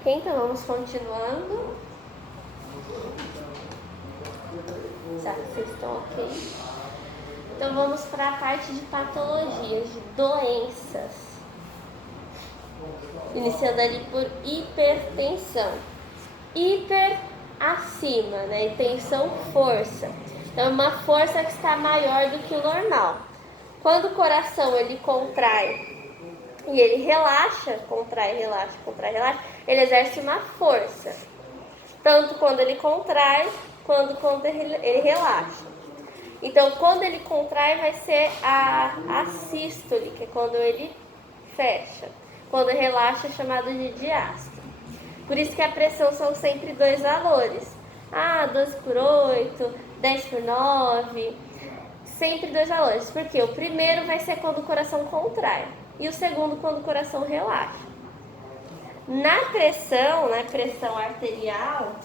Ok, então vamos continuando. Já que vocês estão ok. Então vamos para a parte de patologias, de doenças. Iniciando ali por hipertensão. Hiper, acima, né? E tensão, força. Então é uma força que está maior do que o normal. Quando o coração ele contrai e ele relaxa, contrai, relaxa, contrai, relaxa, ele exerce uma força. Tanto quando ele contrai, quanto quando ele relaxa. Então, quando ele contrai, vai ser a sístole, que é quando ele fecha. Quando ele relaxa, é chamado de diástole. Por isso que a pressão são sempre dois valores. 12 por 8, 10 por 9, sempre dois valores. Porque o primeiro vai ser quando o coração contrai e o segundo quando o coração relaxa. Na pressão, né, pressão arterial,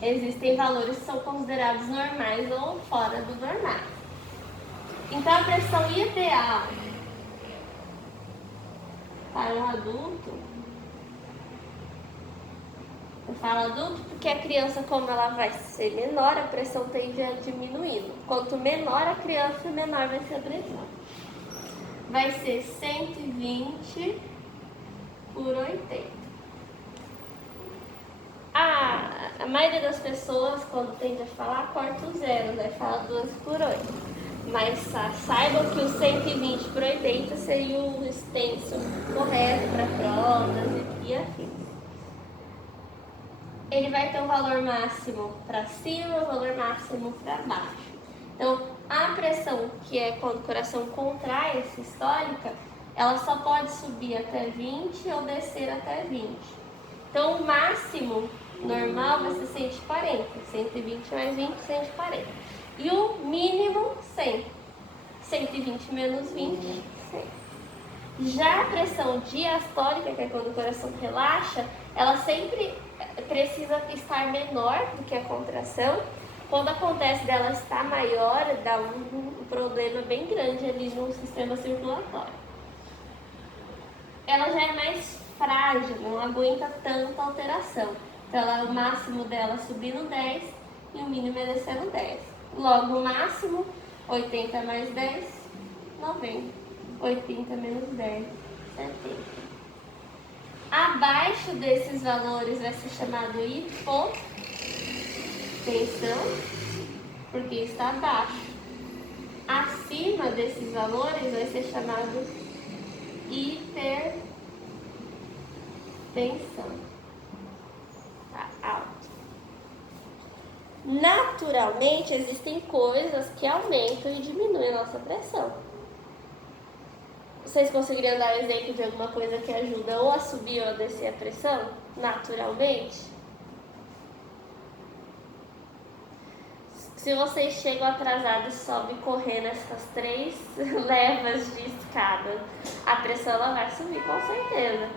existem valores que são considerados normais ou fora do normal. Então, a pressão ideal para um adulto, eu falo adulto porque a criança, como ela vai ser menor, a pressão tende a diminuindo. Quanto menor a criança, menor vai ser a pressão. Vai ser 120 por 80. A maioria das pessoas, quando tende a falar, corta o zero, né? Fala 12 por 8. Mas saibam que o 120 por 80 seria o extenso correto para provas e afins. Ele vai ter um valor máximo para cima, um valor máximo para baixo. Então, a pressão, que é quando o coração contrai, a sistólica, ela só pode subir até 20 ou descer até 20. Então, o máximo normal vai ser 140. 120 mais 20, 140. E o mínimo, 100. 120 menos 20, 100. Já a pressão diastólica, que é quando o coração relaxa, ela sempre precisa estar menor do que a contração. Quando acontece dela estar maior, dá um problema bem grande ali no sistema circulatório. Ela já é mais frágil, não aguenta tanta alteração. Então, o máximo dela subindo 10 e o mínimo é descendo 10. Logo, o máximo, 80 mais 10, 90. 80 menos 10, 70. Abaixo desses valores vai ser chamado hipotensão, porque está abaixo. Acima desses valores vai ser chamado hipertensão. Tá alto. Naturalmente, existem coisas que aumentam e diminuem a nossa pressão. Vocês conseguiriam dar um exemplo de alguma coisa que ajuda ou a subir ou a descer a pressão, naturalmente? Se vocês chegam atrasados e sobem correndo essas 3 levas de escada, a pressão ela vai subir com certeza.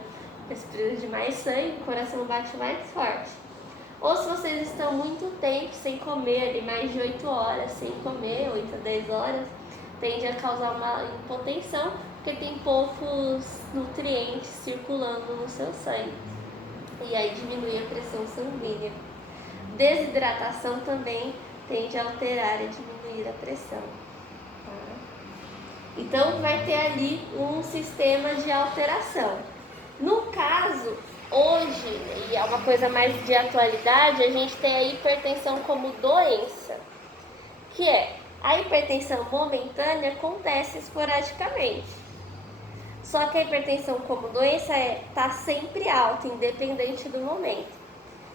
Você precisa de mais sangue, o coração bate mais forte. Ou se vocês estão muito tempo sem comer, ali mais de 8 horas sem comer, 8 a 10 horas, tende a causar uma hipotensão, porque tem poucos nutrientes circulando no seu sangue. E aí diminui a pressão sanguínea. Desidratação também tende a alterar e diminuir a pressão. Tá? Então vai ter ali um sistema de alteração. No caso, hoje, e é uma coisa mais de atualidade, a gente tem a hipertensão como doença, que é a hipertensão momentânea acontece esporadicamente. Só que a hipertensão como doença está sempre alta, independente do momento.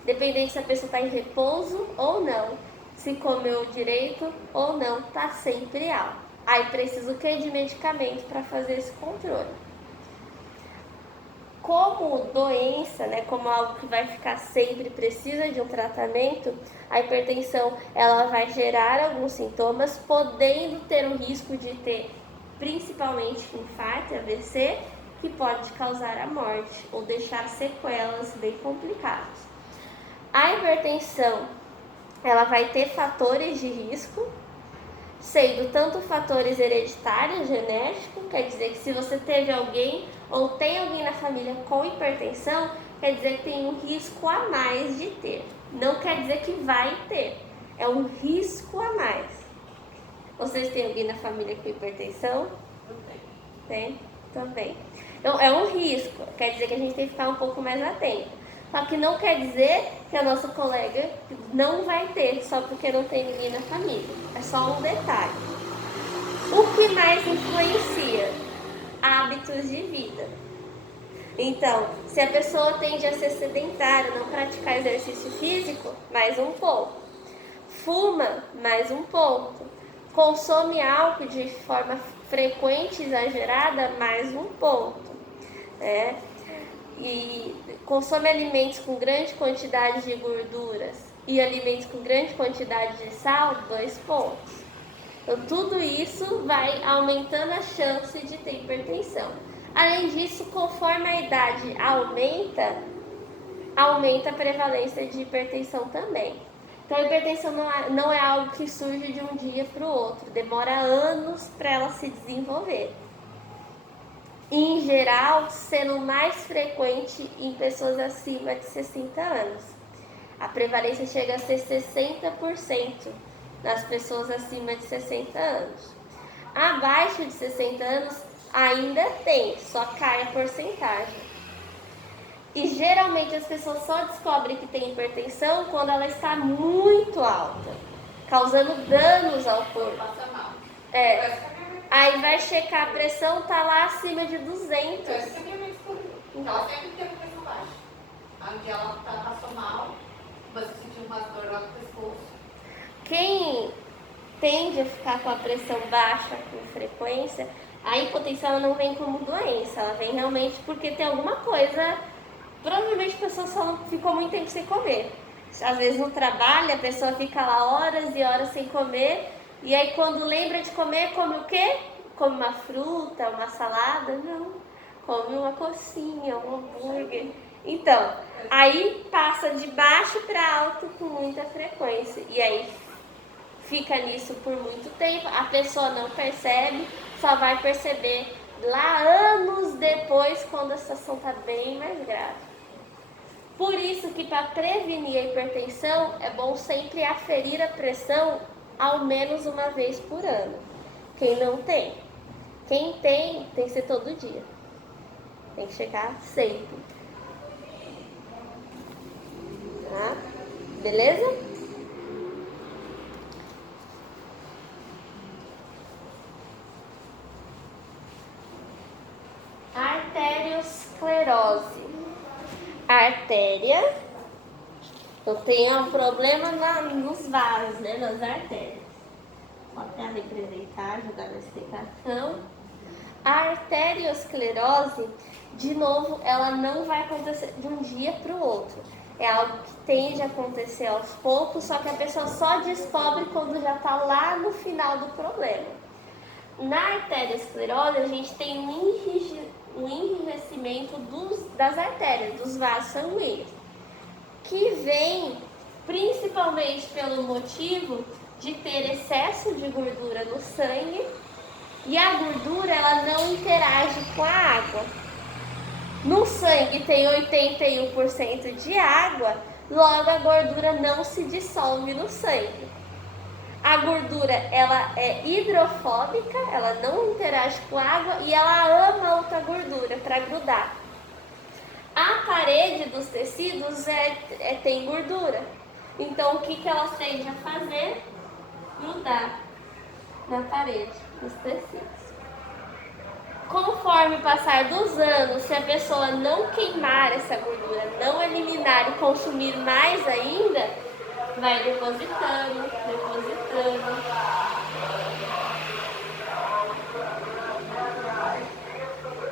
Dependente se a pessoa está em repouso ou não, se comeu direito ou não, está sempre alta. Aí precisa o que de medicamento para fazer esse controle. Como doença, né, como algo que vai ficar sempre, precisa de um tratamento, a hipertensão ela vai gerar alguns sintomas, podendo ter o risco de ter principalmente infarto e AVC, que pode causar a morte ou deixar sequelas bem complicadas. A hipertensão ela vai ter fatores de risco, sendo tanto fatores hereditários, genéticos, quer dizer que se você teve alguém ou tem alguém na família com hipertensão, quer dizer que tem um risco a mais de ter. Não quer dizer que vai ter, é um risco a mais. Vocês têm alguém na família com hipertensão? Tem? Também. Então, é um risco, quer dizer que a gente tem que ficar um pouco mais atento. Só que não quer dizer que a nossa colega não vai ter, só porque não tem ninguém na família. É só um detalhe. O que mais influencia? Hábitos de vida. Então, se a pessoa tende a ser sedentária, não praticar exercício físico, mais um pouco. Fuma, mais um pouco. Consome álcool de forma frequente e exagerada, mais um ponto. E consome alimentos com grande quantidade de gorduras e alimentos com grande quantidade de sal, 2 pontos. Então, tudo isso vai aumentando a chance de ter hipertensão. Além disso, conforme a idade aumenta a prevalência de hipertensão também. Então, a hipertensão não é algo que surge de um dia para o outro, demora anos para ela se desenvolver. Em geral, sendo mais frequente em pessoas acima de 60 anos. A prevalência chega a ser 60% nas pessoas acima de 60 anos. Abaixo de 60 anos ainda tem, só cai a porcentagem. E geralmente as pessoas só descobrem que tem hipertensão quando ela está muito alta, causando danos ao corpo. Passa mal. Aí vai checar a pressão, tá lá acima de 200. Ela sempre teve pressão baixa. Onde ela passou mal, você sentiu uma dor lá no pescoço. Quem tende a ficar com a pressão baixa com frequência, a hipotensão ela não vem como doença, ela vem realmente porque tem alguma coisa. Provavelmente a pessoa só ficou muito tempo sem comer. Às vezes no trabalho a pessoa fica lá horas e horas sem comer. E aí quando lembra de comer, come o quê? Come uma fruta, uma salada? Não. Come uma coxinha, um hambúrguer. Então, aí passa de baixo para alto com muita frequência. E aí fica nisso por muito tempo. A pessoa não percebe, só vai perceber lá anos depois, quando a situação está bem mais grave. Por isso que para prevenir a hipertensão é bom sempre aferir a pressão ao menos uma vez por ano. Quem não tem? Quem tem que ser todo dia. Tem que checar sempre. Tá? Beleza? Arteriosclerose. A artéria, eu tenho um problema nos vasos, né, nas artérias. Vou até representar, ajudar na explicação. A arteriosclerose, de novo, ela não vai acontecer de um dia para o outro. É algo que tende a acontecer aos poucos, só que a pessoa só descobre quando já está lá no final do problema. Na arteriosclerose, a gente tem um enrijecimento das artérias, dos vasos sanguíneos, que vem principalmente pelo motivo de ter excesso de gordura no sangue e a gordura ela não interage com a água. No sangue tem 81% de água, logo a gordura não se dissolve no sangue. A gordura, ela é hidrofóbica, ela não interage com água e ela ama outra gordura para grudar. A parede dos tecidos tem gordura. Então, o que elas tendem a fazer? Grudar na parede dos tecidos. Conforme o passar dos anos, se a pessoa não queimar essa gordura, não eliminar e consumir mais ainda, vai depositando,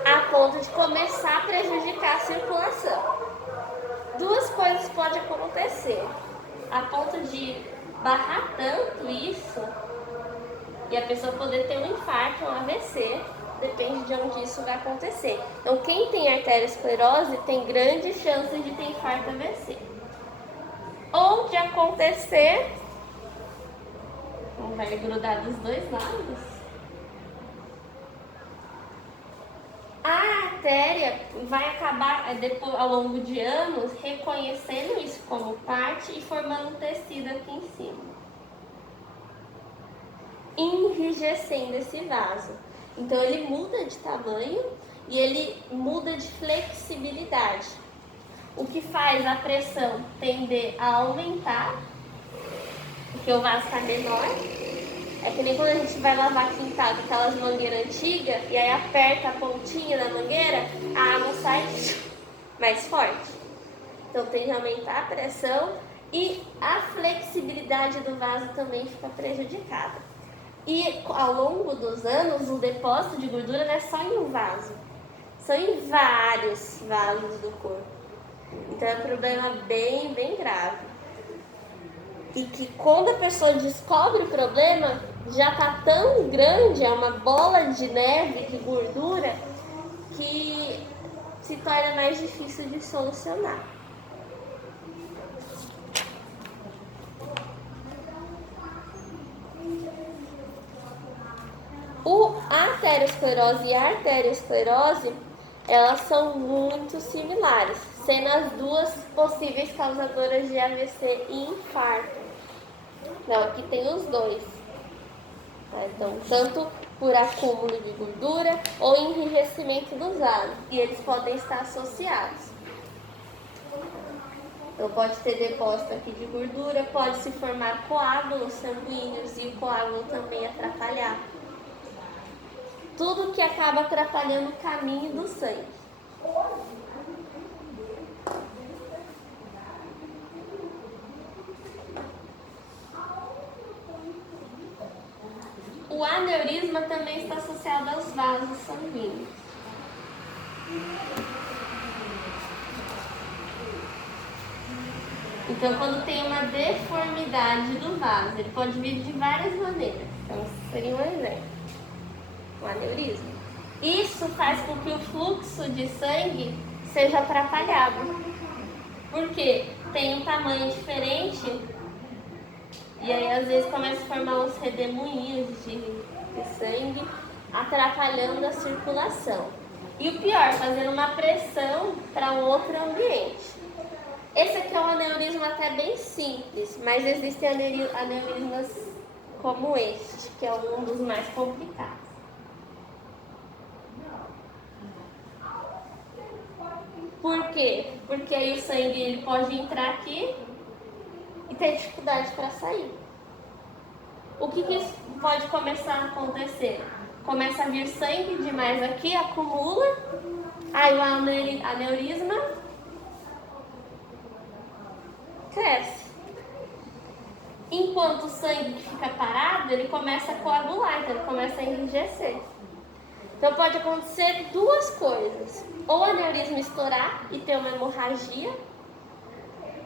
a ponto de começar a prejudicar a circulação. Duas coisas podem acontecer, a ponto de barrar tanto isso e a pessoa poder ter um infarto, um AVC, depende de onde isso vai acontecer. Então, quem tem arteriosclerose tem grandes chances de ter infarto AVC. Ou de acontecer Então vai grudar dos dois lados. A artéria vai acabar, depois, ao longo de anos, reconhecendo isso como parte e formando um tecido aqui em cima, enrijecendo esse vaso. Então ele muda de tamanho e ele muda de flexibilidade, o que faz a pressão tender a aumentar, porque o vaso está menor. É que nem quando a gente vai lavar quintal com aquelas mangueiras antigas e aí aperta a pontinha da mangueira, a água sai mais forte. Então tem que aumentar a pressão e a flexibilidade do vaso também fica prejudicada. E ao longo dos anos, o depósito de gordura não é só em um vaso, são em vários vasos do corpo. Então é um problema bem grave. E que quando a pessoa descobre o problema, já está tão grande, é uma bola de neve, de gordura, que se torna mais difícil de solucionar. A arteriosclerose e a arteriosclerose, elas são muito similares, sendo as duas possíveis causadoras de AVC e infarto. Então, aqui tem os dois. Então, tanto por acúmulo de gordura ou enrijecimento dos vasos. E eles podem estar associados. Então, pode ter depósito aqui de gordura, pode se formar coágulos sanguíneos e o coágulo também atrapalhar. Tudo que acaba atrapalhando o caminho do sangue. O aneurisma também está associado aos vasos sanguíneos. Então, quando tem uma deformidade do vaso, ele pode vir de várias maneiras. Então, seria um exemplo. O aneurisma. Isso faz com que o fluxo de sangue seja atrapalhado. Porque tem um tamanho diferente e aí às vezes começa a formar uns redemoinhos de sangue, atrapalhando a circulação. E o pior, fazendo uma pressão para um outro ambiente. Esse aqui é um aneurisma até bem simples, mas existem aneurismas como este, que é um dos mais complicados. Por quê? Porque aí o sangue ele pode entrar aqui e ter dificuldade para sair. O que pode começar a acontecer? Começa a vir sangue demais aqui, acumula, aí o aneurisma cresce. Enquanto o sangue que fica parado, ele começa a coagular, então ele começa a enrijecer. Então pode acontecer duas coisas: ou o aneurisma estourar e ter uma hemorragia,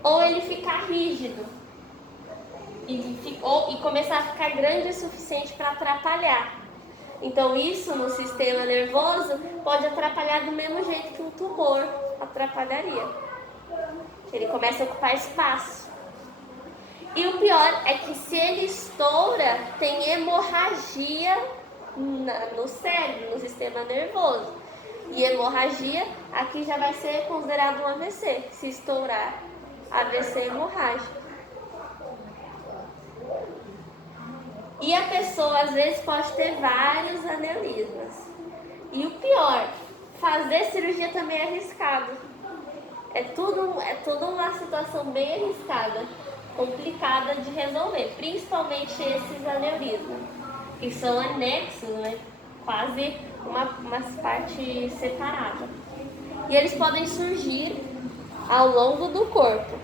ou ele ficar rígido e começar a ficar grande o suficiente para atrapalhar. Então isso no sistema nervoso pode atrapalhar do mesmo jeito que um tumor atrapalharia. Ele começa a ocupar espaço. E o pior é que se ele estoura, tem hemorragia no cérebro, no sistema nervoso. E hemorragia aqui já vai ser considerado um AVC. Se estourar, AVC hemorrágico. E a pessoa às vezes pode ter vários aneurismas. E o pior, fazer cirurgia também é arriscado. É tudo uma situação bem arriscada, complicada de resolver, principalmente esses aneurismas, que são anexos, né? Quase uma parte separada. E eles podem surgir ao longo do corpo.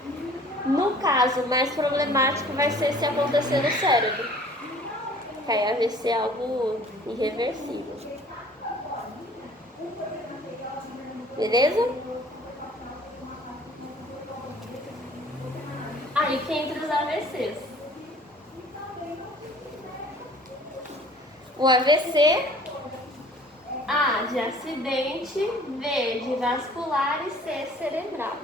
No caso mais problemático vai ser se acontecer no cérebro, que aí vai ser algo irreversível. Beleza? Aí que entra os AVCs. O AVC, A de acidente, V de vascular e C cerebral.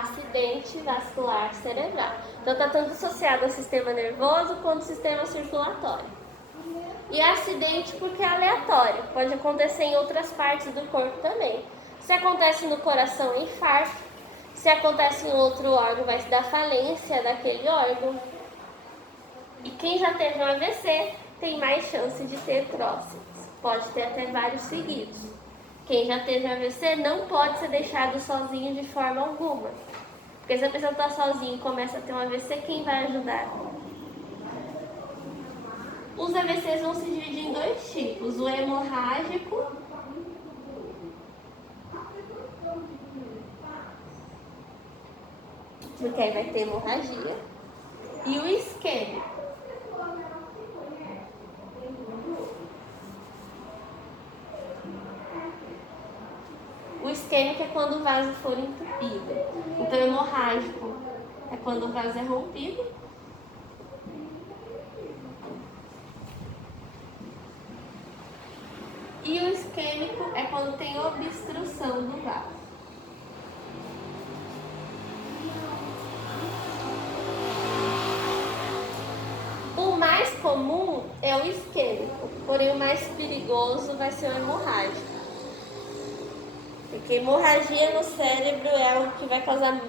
acidente vascular cerebral. Então está tanto associado ao sistema nervoso quanto ao sistema circulatório. E acidente porque é aleatório, pode acontecer em outras partes do corpo também. Se acontece no coração, é infarto. Se acontece em outro órgão, vai se dar falência daquele órgão. E quem já teve um AVC tem mais chance de ter próximos. Pode ter até vários seguidos. Quem já teve AVC não pode ser deixado sozinho de forma alguma. Porque se a pessoa está sozinha e começa a ter um AVC, quem vai ajudar? Os AVCs vão se dividir em dois tipos. O hemorrágico, porque aí vai ter hemorragia, e o isquêmico. O isquêmico é quando o vaso for entupido. Então, o hemorrágico é quando o vaso é rompido. E o isquêmico é quando tem obstrução do vaso. O mais comum é o isquêmico, porém o mais perigoso vai ser o hemorrágico. Porque hemorragia no cérebro é algo que vai causar,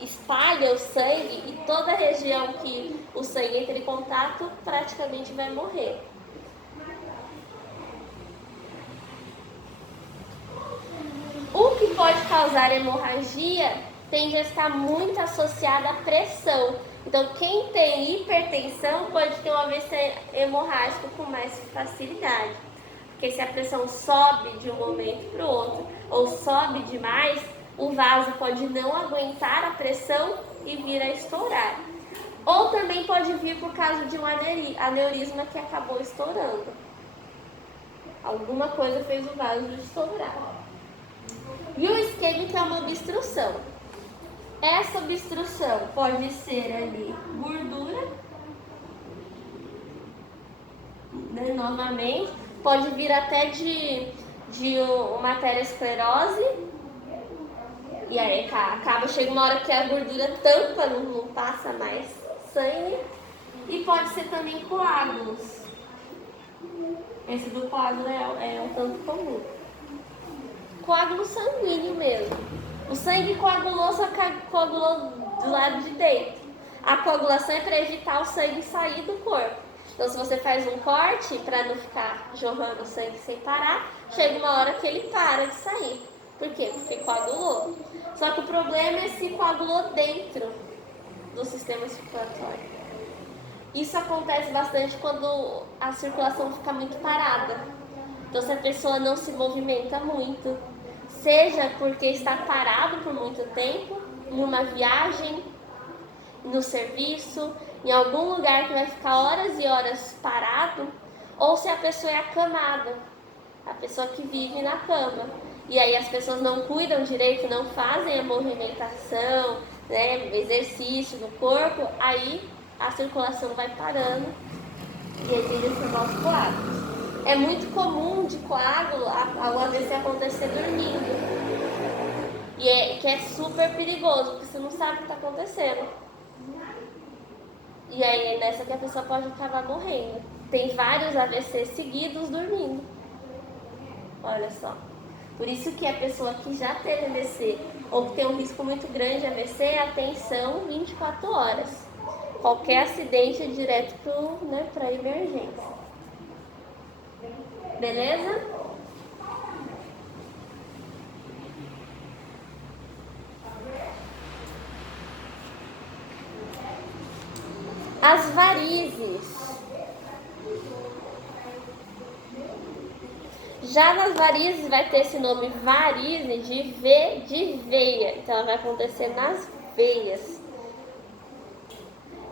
espalha o sangue e toda a região que o sangue entra em contato praticamente vai morrer. O que pode causar hemorragia tende a estar muito associado à pressão. Então, quem tem hipertensão pode ter um AVC hemorrágico com mais facilidade. Porque se a pressão sobe de um momento para o outro, ou sobe demais, o vaso pode não aguentar a pressão e vir a estourar. Ou também pode vir por causa de um aneurisma que acabou estourando. Alguma coisa fez o vaso estourar. E o isquêmico é uma obstrução. Essa obstrução pode ser ali gordura, né, novamente, pode vir até de uma arteriosclerose, e aí chega uma hora que a gordura tampa, não passa mais sangue, e pode ser também coágulos. Esse do coágulo é um tanto comum. Coágulo sanguíneo mesmo. O sangue coagulou, só coagulou do lado de dentro. A coagulação é para evitar o sangue sair do corpo. Então, se você faz um corte para não ficar jorrando sangue sem parar, chega uma hora que ele para de sair. Por quê? Porque coagulou. Só que o problema é se coagulou dentro do sistema circulatório. Isso acontece bastante quando a circulação fica muito parada. Então, se a pessoa não se movimenta muito, seja porque está parado por muito tempo, em uma viagem, no serviço, em algum lugar que vai ficar horas e horas parado, ou se a pessoa é acamada, a pessoa que vive na cama. E aí as pessoas não cuidam direito, não fazem a movimentação, né, exercício do corpo, aí a circulação vai parando e exige esse nosso coágulo. É muito comum de coágulo o AVC acontecer dormindo. E que é super perigoso, porque você não sabe o que está acontecendo. E aí é nessa que a pessoa pode acabar morrendo. Tem vários AVCs seguidos dormindo. Olha só. Por isso que a pessoa que já teve AVC ou que tem um risco muito grande de AVC, atenção 24 horas. Qualquer acidente é direto para emergência. Beleza? As varizes. Já nas varizes vai ter esse nome varize de veia. Então ela vai acontecer nas veias.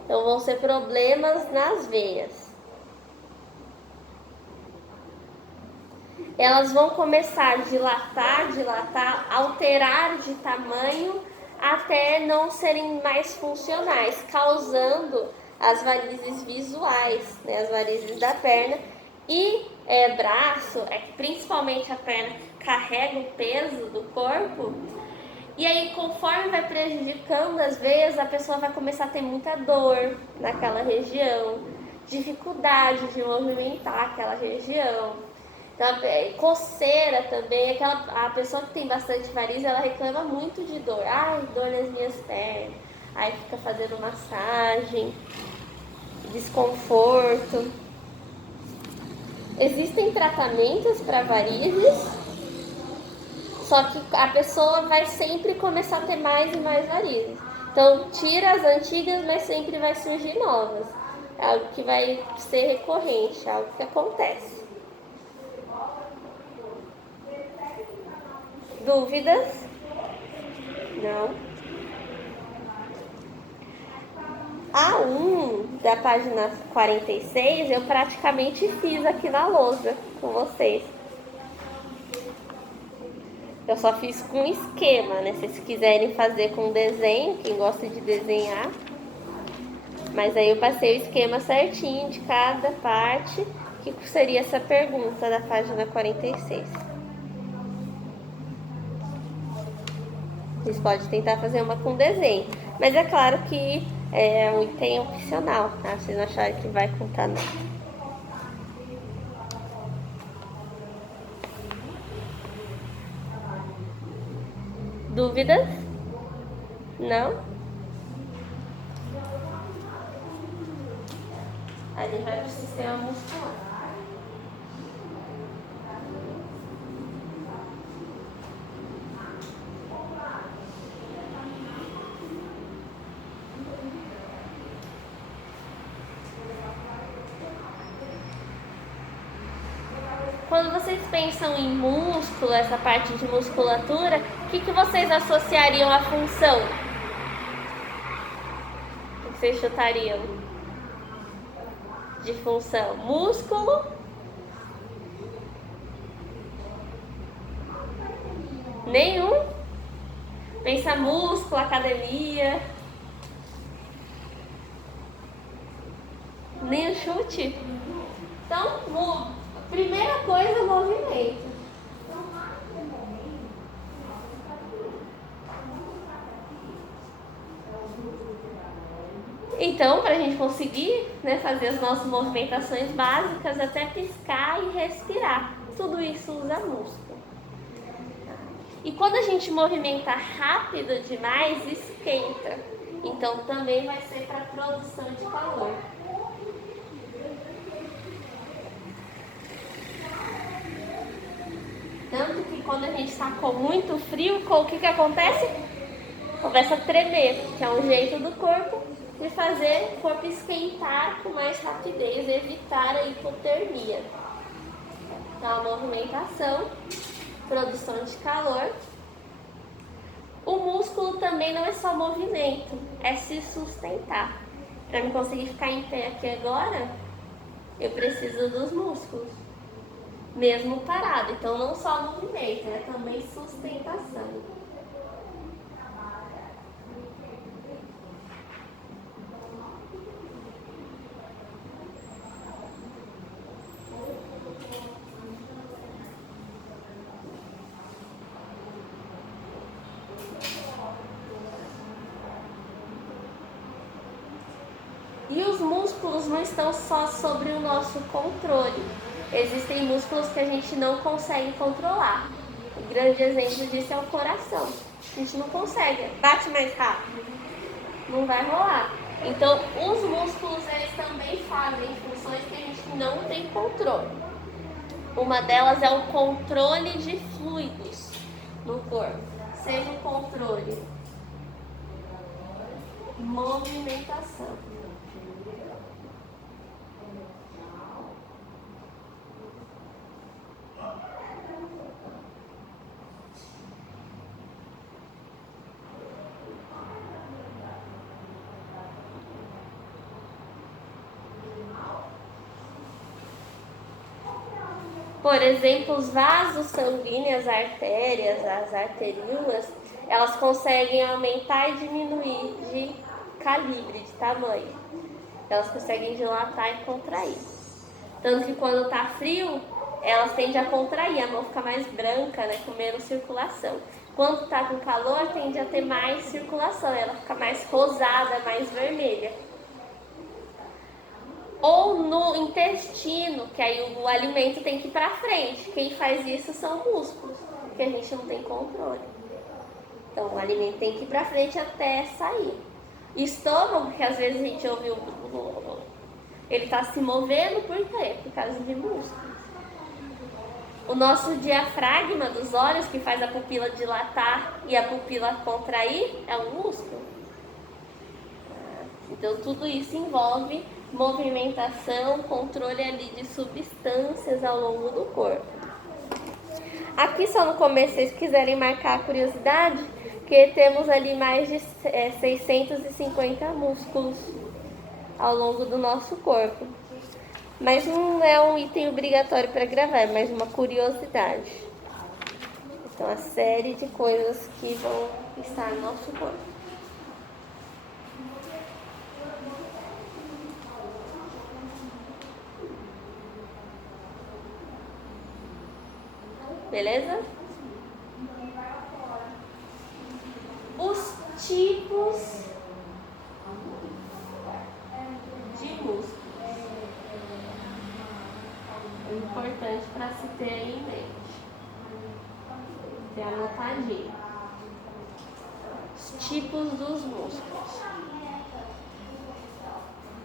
Então vão ser problemas nas veias. Elas vão começar a dilatar, alterar de tamanho até não serem mais funcionais, causando as varizes visuais, né, as varizes da perna e braço, principalmente a perna que carrega o peso do corpo, E aí, conforme vai prejudicando as veias, a pessoa vai começar a ter muita dor naquela região, dificuldade de movimentar aquela região. Então, coceira também, a pessoa que tem bastante varizes, ela reclama muito de dor. Ai, dor nas minhas pernas. Aí fica fazendo massagem, desconforto. Existem tratamentos para varizes, só que a pessoa vai sempre começar a ter mais e mais varizes. Então, tira as antigas, mas sempre vai surgir novas. É algo que vai ser recorrente, é algo que acontece. Dúvidas? Não? A 1 da página 46 eu praticamente fiz aqui na lousa com vocês. Eu só fiz com esquema, né? Se vocês quiserem fazer com desenho, quem gosta de desenhar. Mas aí eu passei o esquema certinho de cada parte, que seria essa pergunta da página 46. Vocês podem tentar fazer uma com desenho. Mas é claro que é um item opcional, tá? Vocês não acharem que vai contar nada. Dúvidas? Não? A gente vai para o sistema muscular. Quando vocês pensam em músculo, essa parte de musculatura, o que vocês associariam à função? O que vocês chutariam de função? Músculo? Nenhum? Pensa músculo, academia. Nem o chute? Então, primeira coisa, movimento. Então, para a gente conseguir, né, fazer as nossas movimentações básicas, até piscar e respirar. Tudo isso usa músculo. E quando a gente movimenta rápido demais, esquenta. Então, também vai ser para produção de calor. Tanto que quando a gente está com muito frio, o que acontece? Começa a tremer, que é um jeito do corpo de fazer o corpo esquentar com mais rapidez, evitar a hipotermia. Então, a movimentação, produção de calor. O músculo também não é só movimento, é se sustentar. Para eu conseguir ficar em pé aqui agora, eu preciso dos músculos, mesmo parado. Então, não só movimento, é também sustentação. E os músculos não estão só sobre o nosso controle. Existem músculos que a gente não consegue controlar. Um grande exemplo disso é o coração. A gente não consegue, bate mais rápido, não vai rolar. Então, os músculos, eles também fazem funções que a gente não tem controle. Uma delas é o controle de fluidos no corpo. Seja o controle, movimentação. Por exemplo, os vasos sanguíneos, as artérias, as arteríolas, elas conseguem aumentar e diminuir de calibre, de tamanho. Elas conseguem dilatar e contrair. Tanto que quando está frio, elas tendem a contrair, a mão fica mais branca, né, com menos circulação. Quando tá com calor, tende a ter mais circulação, ela fica mais rosada, mais vermelha. Ou no intestino, que aí o alimento tem que ir para frente. Quem faz isso são músculos, que a gente não tem controle. Então o alimento tem que ir para frente até sair. Estômago, que às vezes a gente ouve ele está se movendo, por quê? Por causa de músculos. O nosso diafragma dos olhos, que faz a pupila dilatar e a pupila contrair, é um músculo. Então tudo isso envolve movimentação, controle ali de substâncias ao longo do corpo. Aqui só no começo, se vocês quiserem marcar a curiosidade, que temos ali mais de 650 músculos ao longo do nosso corpo. Mas não é um item obrigatório para gravar, é mais uma curiosidade. Então, a série de coisas que vão estar no nosso corpo. Beleza? Os tipos de músculos. É importante para se ter em mente. Ter anotadinho. Os tipos dos músculos.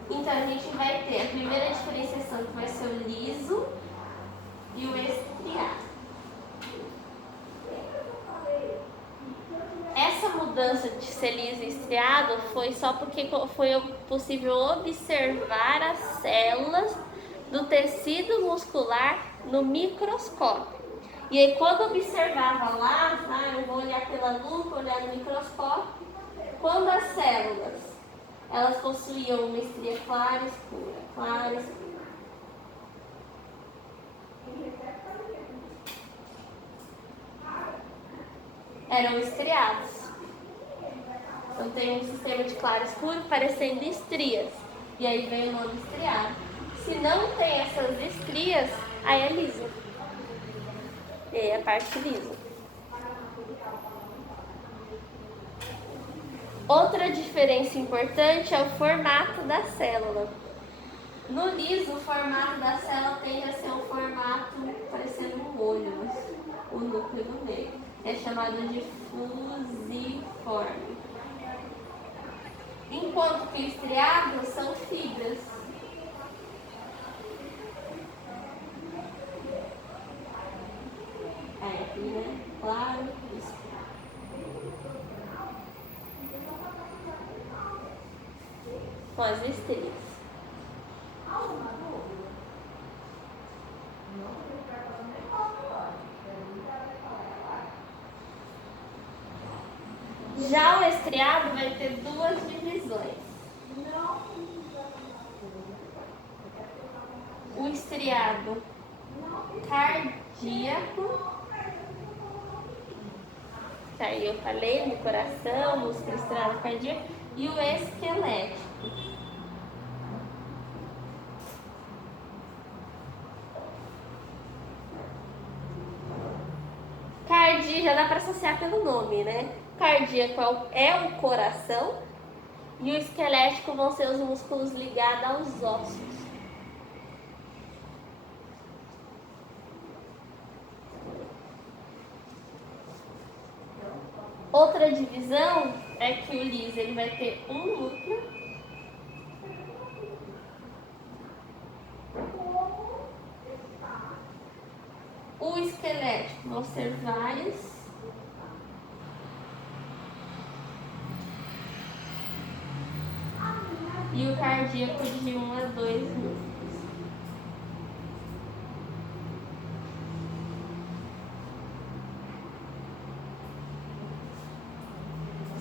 Então a gente vai ter a primeira diferenciação, que vai ser o liso e o estriado. Essa mudança de ser liso e estriado foi só porque foi possível observar as células do tecido muscular no microscópio. E aí quando observava lá, eu vou olhar pela lupa, olhar no microscópio, quando as células, elas possuíam uma estria clara e escura, clara e escura. Eram estriados. Então tem um sistema de claro e escuro parecendo estrias. E aí vem o nome estriado. Se não tem essas estrias, aí é liso. É a parte lisa. Outra diferença importante é o formato da célula. No liso, o formato da célula tende a ser um formato parecendo um olho, o núcleo do meio. É chamado de fusiforme. Enquanto que o estriado são fibras. Aí aqui, né? Claro, estriado. Com as estrias. Já o estriado vai ter duas divisões. O estriado cardíaco, que aí eu falei, do coração, músculo estriado cardíaco, e o esquelético. Cardíaco, já dá para associar pelo nome, né? Cardíaco é o coração e o esquelético vão ser os músculos ligados aos ossos. Outra divisão é que o liso ele vai ter um núcleo o esquelético vão ser vários e o cardíaco de 1 a 2 núcleos.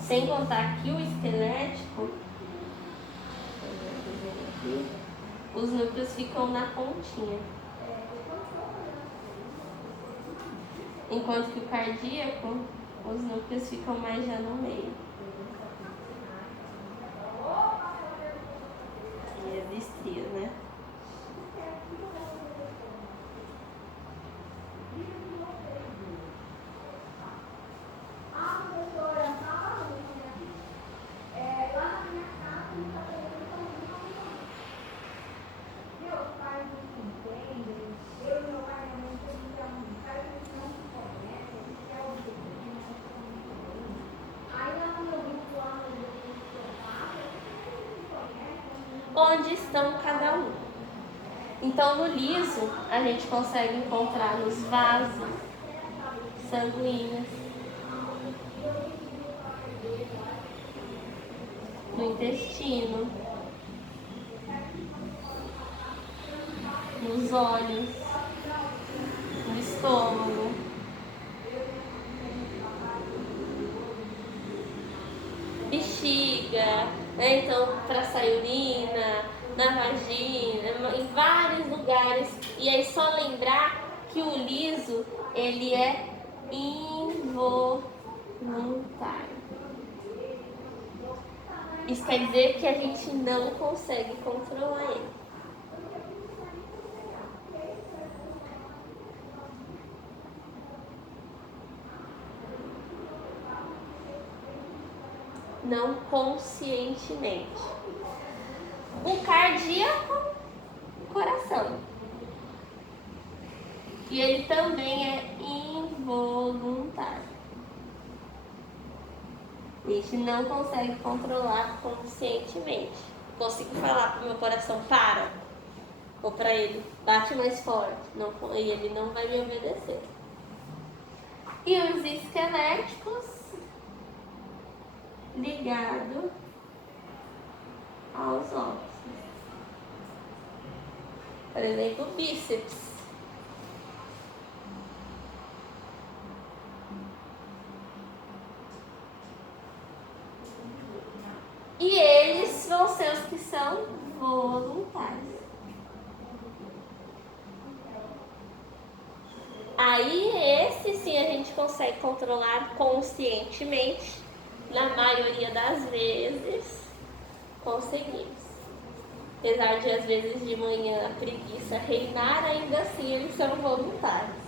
Sem contar que o esquelético, os núcleos ficam na pontinha. Enquanto que o cardíaco, os núcleos ficam mais já no meio. E as estrias, né? onde estão cada um. Então, no liso, a gente consegue encontrar nos vasos sanguíneos, no intestino, nos olhos, no estômago, bexiga, né? Então, para sair urina, na vagina, em vários lugares. E aí só lembrar que o liso, ele é involuntário. Isso quer dizer que a gente não consegue controlar ele. Não conscientemente. O cardíaco, coração. E ele também é involuntário. A gente não consegue controlar conscientemente. Consigo falar para o meu coração, para. Ou para ele, bate mais forte. Não, e ele não vai me obedecer. E os esqueléticos, ligado aos ossos. Por exemplo, o bíceps. E eles vão ser os que são voluntários. Aí, esse sim a gente consegue controlar conscientemente. Na maioria das vezes, conseguimos. Apesar de, às vezes, de manhã a preguiça reinar, ainda assim eles são voluntários.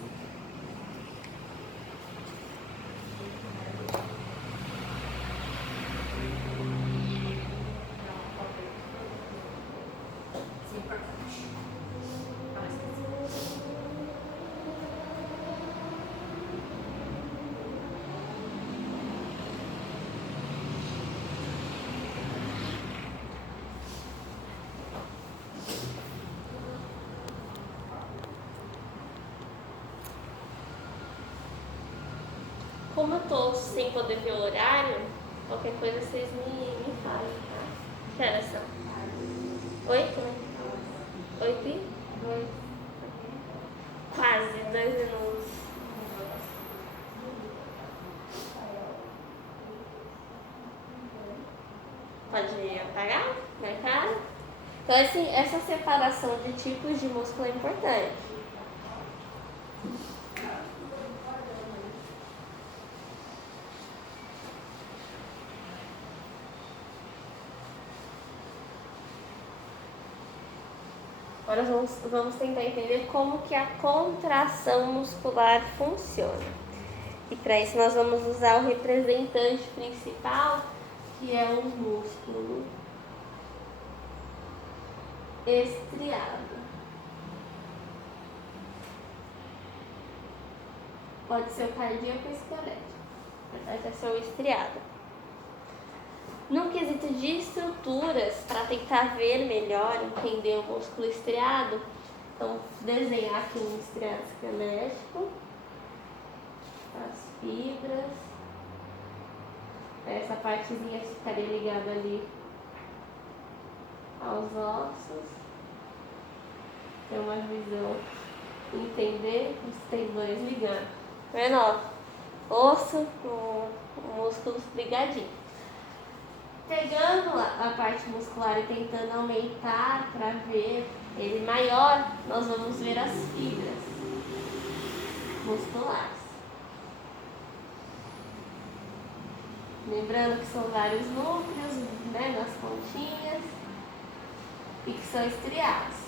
Como eu tô sem poder ver o horário, qualquer coisa vocês me falem, tá? Que horas são? 8, né? 8 e 2. Quase, 2 minutos. Pode apagar? Marcar? Então, assim, essa separação de tipos de músculo é importante. Agora vamos tentar entender como que a contração muscular funciona. E para isso nós vamos usar o representante principal, que é o músculo estriado. Pode ser o cardíaco ou esquelético. Vai ser o estriado. No quesito de estruturas, para tentar ver melhor, entender o músculo estriado, então desenhar aqui um estriado esquelético, as fibras, essa partezinha ficaria ligada ali aos ossos, ter uma visão, entender os tendões ligando. Tá vendo, ó? Osso com músculos ligadinhos. Pegando a parte muscular e tentando aumentar para ver ele maior, nós vamos ver as fibras musculares. Lembrando que são vários núcleos, né, nas pontinhas e que são estriados.